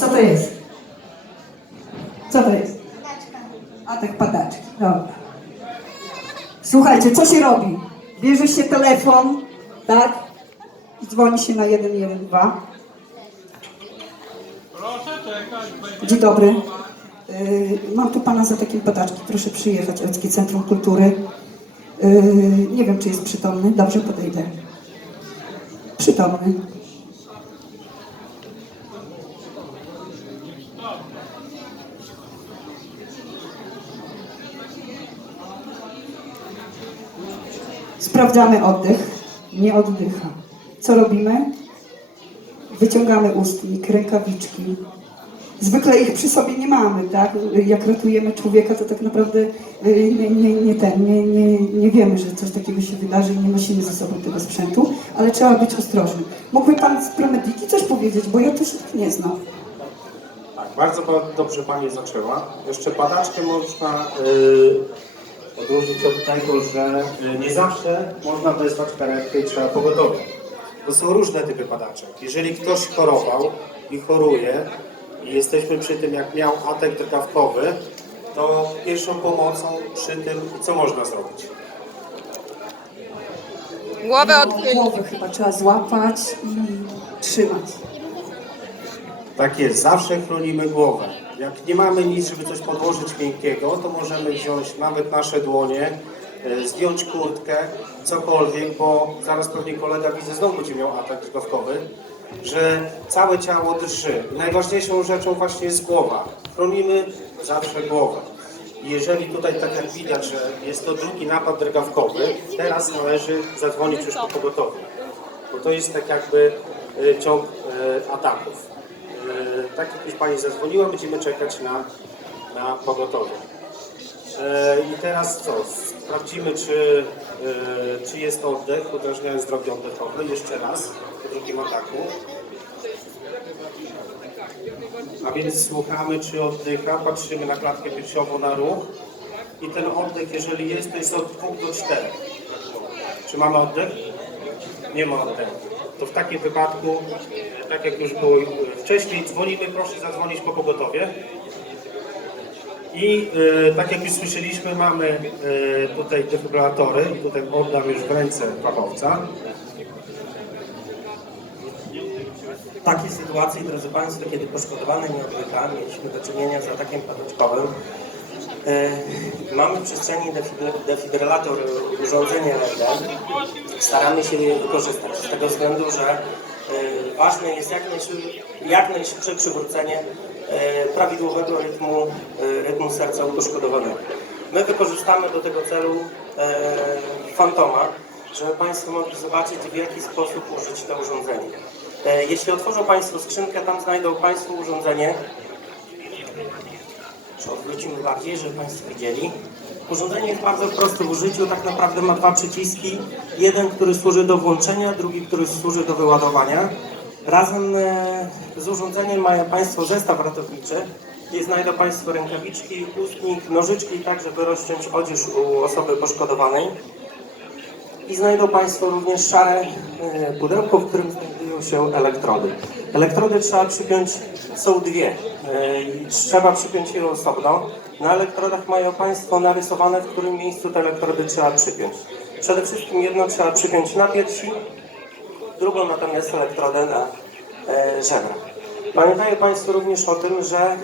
Co to jest? Co to jest? Atak padaczki. Dobra. Słuchajcie, co się robi? Bierze się telefon, tak? I dzwoni się na 112. Dzień dobry. Yy, Mam tu pana za takim padaczki. Proszę przyjechać, Łódzkie Centrum Kultury. Yy, Nie wiem, czy jest przytomny. Dobrze, podejdę. Przytomny. Sprawdzamy oddech. Nie oddycha. Co robimy? Wyciągamy ustnik, rękawiczki. Zwykle ich przy sobie nie mamy, tak? Jak ratujemy człowieka, to tak naprawdę y, nie, nie, nie, ten, nie, nie, nie wiemy, że coś takiego się wydarzy i nie nosimy ze sobą tego sprzętu, ale trzeba być ostrożny. Mógłby Pan z promediki coś powiedzieć, bo ja też ich nie znam. Tak, bardzo ba- dobrze Pani zaczęła. Jeszcze padaczkę można y, odróżnić od tego, że y, nie zawsze można wezwać karetkę i trzeba pogotowie. To są różne typy padaczek. Jeżeli ktoś chorował i choruje i jesteśmy przy tym, jak miał atak drgawkowy, to pierwszą pomocą przy tym, co można zrobić? Głowę odchylić. Głowę chyba trzeba złapać i trzymać. Tak jest, zawsze chronimy głowę. Jak nie mamy nic, żeby coś podłożyć miękkiego, to możemy wziąć nawet nasze dłonie, e, zdjąć kurtkę, cokolwiek, bo zaraz pewnie kolega widzę znowu będzie miał atak drgawkowy, że całe ciało drży. Najważniejszą rzeczą właśnie jest głowa. Chronimy zawsze głowę. Jeżeli tutaj tak jak widać, że jest to drugi napad drgawkowy, teraz należy zadzwonić już po pogotowie. Bo to jest tak jakby e, ciąg e, ataków. E, Tak jak już Pani zadzwoniła, będziemy czekać na, na pogotowie. E, I teraz co? Sprawdzimy, czy, e, czy jest oddech, udrażniając drogi oddechowe. Jeszcze raz, po drugim ataku. A więc słuchamy, czy oddycha, patrzymy na klatkę piersiową, na ruch. I ten oddech, jeżeli jest, to jest od 2 do 4. Czy mamy oddech? Nie ma oddechu. To w takim wypadku, tak jak już było wcześniej, dzwonimy, proszę zadzwonić po pogotowie. I e, tak jak już słyszeliśmy, mamy e, tutaj defibrylatory i tutaj oddam już w ręce fachowca. Takiej sytuacji, drodzy Państwo, kiedy poszkodowany nie oddycha, mieliśmy do czynienia z atakiem padaczkowym, mamy w przestrzeni defibry- defibrylator, urządzenie LED, staramy się je wykorzystać z tego względu, że e, ważne jest jak, najszy, jak najszybsze przywrócenie e, prawidłowego rytmu, e, rytmu serca u poszkodowanego. My wykorzystamy do tego celu e, fantoma, żeby Państwo mogli zobaczyć w jaki sposób użyć to urządzenie. E, Jeśli otworzą Państwo skrzynkę, tam znajdą Państwo urządzenie. Czy odwrócimy bardziej, żeby Państwo widzieli. Urządzenie jest bardzo proste w użyciu, tak naprawdę ma dwa przyciski. Jeden, który służy do włączenia, drugi, który służy do wyładowania. Razem e, z urządzeniem mają Państwo zestaw ratowniczy, gdzie znajdą Państwo rękawiczki, ustnik, nożyczki, tak żeby rozciąć odzież u osoby poszkodowanej. I znajdą Państwo również szare e, pudełko, w którym znajdują się elektrody. Elektrody trzeba przypiąć, są dwie. e, Trzeba przypiąć je osobno. Na elektrodach mają Państwo narysowane, w którym miejscu te elektrody trzeba przypiąć. Przede wszystkim jedno trzeba przypiąć na piersi, drugą natomiast elektrodę na e, żebra. Pamiętają Państwo również o tym, że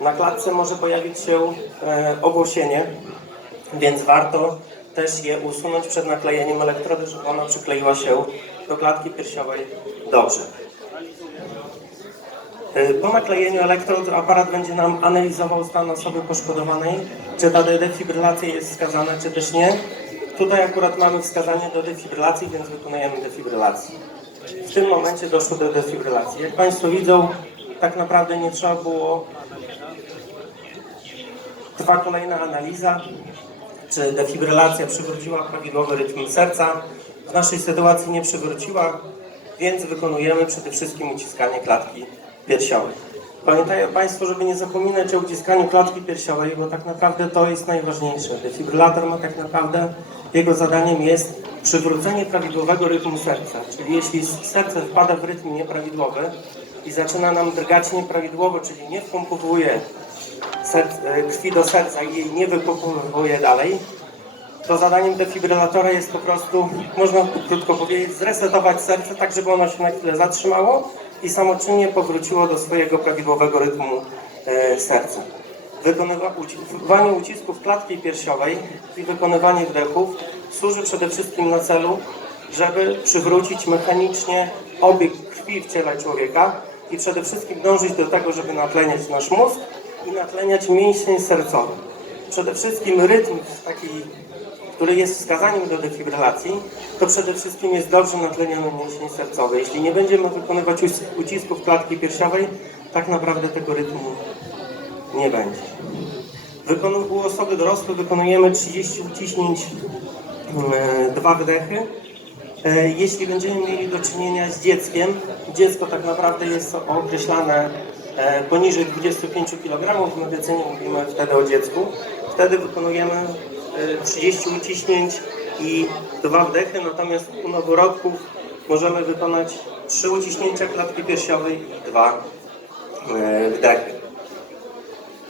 na klatce może pojawić się e, ogłosienie, więc warto też je usunąć przed naklejeniem elektrody, żeby ona przykleiła się do klatki piersiowej dobrze. Y, Po naklejeniu elektrod aparat będzie nam analizował stan osoby poszkodowanej, czy ta defibrylacja jest wskazana, czy też nie. Tutaj akurat mamy wskazanie do defibrylacji, więc wykonujemy defibrylację. W tym momencie doszło do defibrylacji. Jak Państwo widzą, tak naprawdę nie trzeba było Trwa kolejna analiza, czy defibrylacja przywróciła prawidłowy rytm serca. W naszej sytuacji nie przywróciła, więc wykonujemy przede wszystkim uciskanie klatki piersiowej. Pamiętają Państwo, żeby nie zapominać o uciskaniu klatki piersiowej, bo tak naprawdę to jest najważniejsze. Defibrylator ma tak naprawdę, jego zadaniem jest przywrócenie prawidłowego rytmu serca. Czyli jeśli serce wpada w rytm nieprawidłowy, i zaczyna nam drgać nieprawidłowo, czyli nie wpompowuje e, krwi do serca i jej nie wypompowuje dalej, to zadaniem defibrylatora jest po prostu, można krótko powiedzieć, zresetować serce tak, żeby ono się na chwilę zatrzymało i samoczynnie powróciło do swojego prawidłowego rytmu e, serca. Wykonywanie ucisków klatki piersiowej i wykonywanie wdechów służy przede wszystkim na celu, żeby przywrócić mechanicznie obieg krwi w ciele człowieka i przede wszystkim dążyć do tego, żeby natleniać nasz mózg i natleniać mięsień sercowy. Przede wszystkim rytm taki, który jest wskazaniem do defibrylacji, to przede wszystkim jest dobrze natleniony mięsień sercowy. Jeśli nie będziemy wykonywać ucis- ucisków klatki piersiowej, tak naprawdę tego rytmu nie będzie. Wykonu- u osoby dorosłej wykonujemy 30 uciśnięć, e, dwa wdechy. E, Jeśli będziemy mieli do czynienia z dzieckiem, dziecko tak naprawdę jest określane e, poniżej 25 kg, w medycynie mówimy wtedy o dziecku, wtedy wykonujemy 30 uciśnięć i dwa wdechy, natomiast u noworodków możemy wykonać 3 uciśnięcia klatki piersiowej i dwa e, wdechy.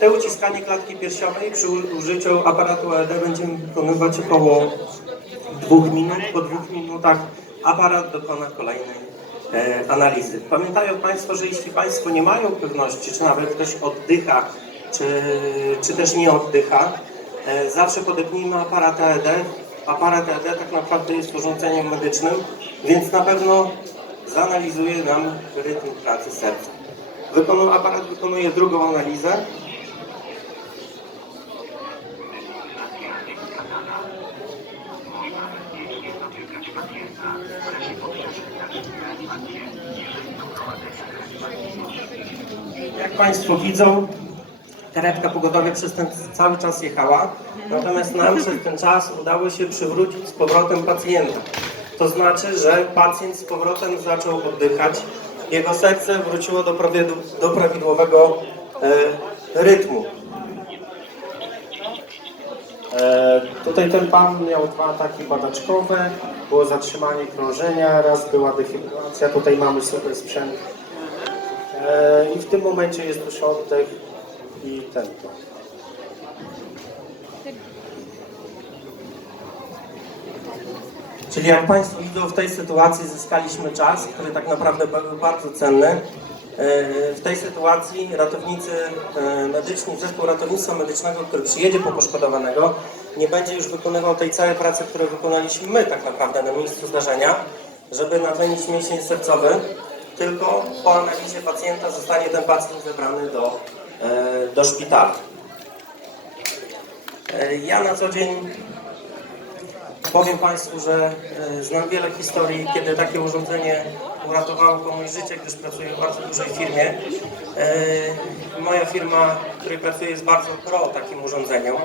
Te uciskanie klatki piersiowej przy użyciu aparatu AED będziemy wykonywać około dwóch minut. Po dwóch minutach aparat dokona kolejnej e, analizy. Pamiętają Państwo, że jeśli Państwo nie mają pewności, czy nawet ktoś oddycha, czy, czy też nie oddycha, e, zawsze podepnijmy aparat AED. Aparat AED tak naprawdę jest urządzeniem medycznym, więc na pewno zanalizuje nam rytm pracy serca. Wykonu, aparat wykonuje drugą analizę. Jak Państwo widzą, karetka pogotowia przez ten cały czas jechała, natomiast nam przez ten czas udało się przywrócić z powrotem pacjenta. To znaczy, że pacjent z powrotem zaczął oddychać, jego serce wróciło do, prawie- do prawidłowego e, rytmu. E, tutaj ten pan miał dwa ataki badaczkowe, było zatrzymanie krążenia, raz była defibrylacja, tutaj mamy super sprzęt. E, I w tym momencie jest już oddech i tempo. Czyli jak Państwo widzą, w tej sytuacji zyskaliśmy czas, który tak naprawdę był bardzo cenny. E, W tej sytuacji ratownicy e, medyczni, zespół ratownictwa medycznego, który przyjedzie po poszkodowanego, nie będzie już wykonywał tej całej pracy, którą wykonaliśmy my tak naprawdę na miejscu zdarzenia, żeby natlenić mięsień sercowy, tylko po analizie pacjenta zostanie ten pacjent wybrany do, do szpitala. E, Ja na co dzień Powiem Państwu, że e, znam wiele historii, kiedy takie urządzenie uratowało komuś życie, gdyż pracuję w bardzo dużej firmie. E, Moja firma, w której pracuję, jest bardzo pro takim urządzeniom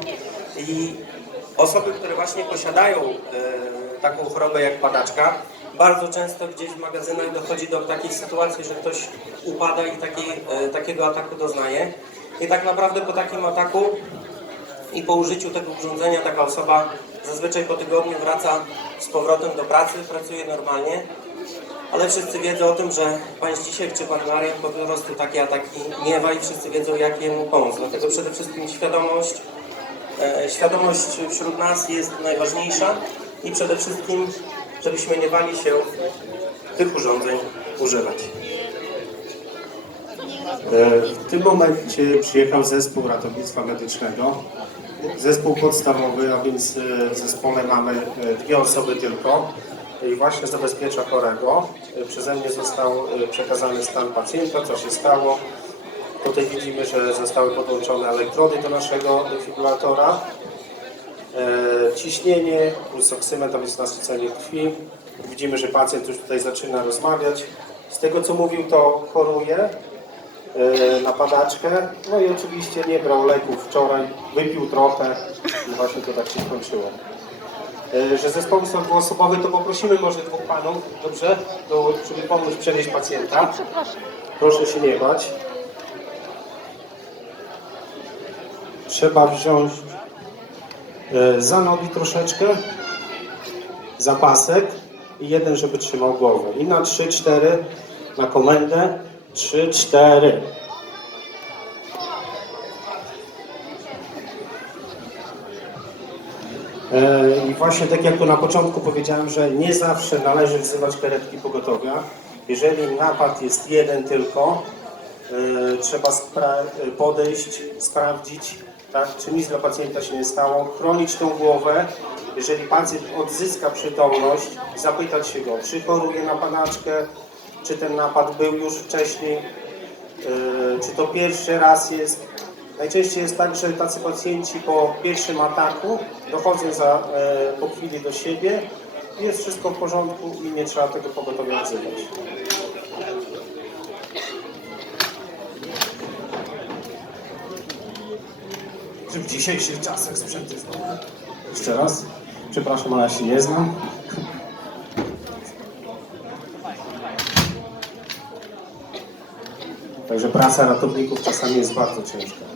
i osoby, które właśnie posiadają e, taką chorobę jak padaczka, bardzo często gdzieś w magazynach dochodzi do takiej sytuacji, że ktoś upada i takiej, e, takiego ataku doznaje. I tak naprawdę po takim ataku i po użyciu tego urządzenia taka osoba zazwyczaj po tygodniu wraca z powrotem do pracy, pracuje normalnie, ale wszyscy wiedzą o tym, że Pan Zdzisiek czy Pan Marian po prostu takie ataki miewa i wszyscy wiedzą, jak jemu pomóc. Dlatego przede wszystkim świadomość, świadomość wśród nas jest najważniejsza i przede wszystkim, żebyśmy nie bali się tych urządzeń używać. E, W tym momencie przyjechał zespół ratownictwa medycznego. Zespół podstawowy, a więc e, w zespole mamy e, dwie osoby tylko i właśnie zabezpiecza chorego. E, Przeze mnie został e, przekazany stan pacjenta, co się stało. Tutaj widzimy, że zostały podłączone elektrody do naszego defibrylatora. E, Ciśnienie, pulsoksymetr, a więc nasycenie krwi. Widzimy, że pacjent już tutaj zaczyna rozmawiać. Z tego co mówił, to choruje e, na padaczkę. No i oczywiście nie brał leków wczoraj, wypił trochę i właśnie to tak się skończyło. E, Że zespoły są dwuosobowe, to poprosimy może dwóch panów, dobrze, do, żeby pomóc przenieść pacjenta. Proszę się nie bać. Trzeba wziąć e, za nogi troszeczkę, za pasek i jeden, żeby trzymał głowę. I na 3-4 na komendę trzy, cztery. E, I właśnie tak jak tu na początku powiedziałem, że nie zawsze należy wzywać karetki pogotowia. Jeżeli napad jest jeden tylko, e, trzeba podejść, sprawdzić, tak, czy nic dla pacjenta się nie stało, chronić tą głowę. Jeżeli pacjent odzyska przytomność, zapytać się go, czy choruje na panaczkę, czy ten napad był już wcześniej, e, czy to pierwszy raz jest. Najczęściej jest tak, że tacy pacjenci po pierwszym ataku dochodzą za, e, po chwili do siebie, jest wszystko w porządku i nie trzeba tego pogotowia wzywać. Czy w dzisiejszych czasach sprzęt jest dobry? Jeszcze raz? Przepraszam, ale ja się nie znam. Także praca ratowników czasami jest bardzo ciężka.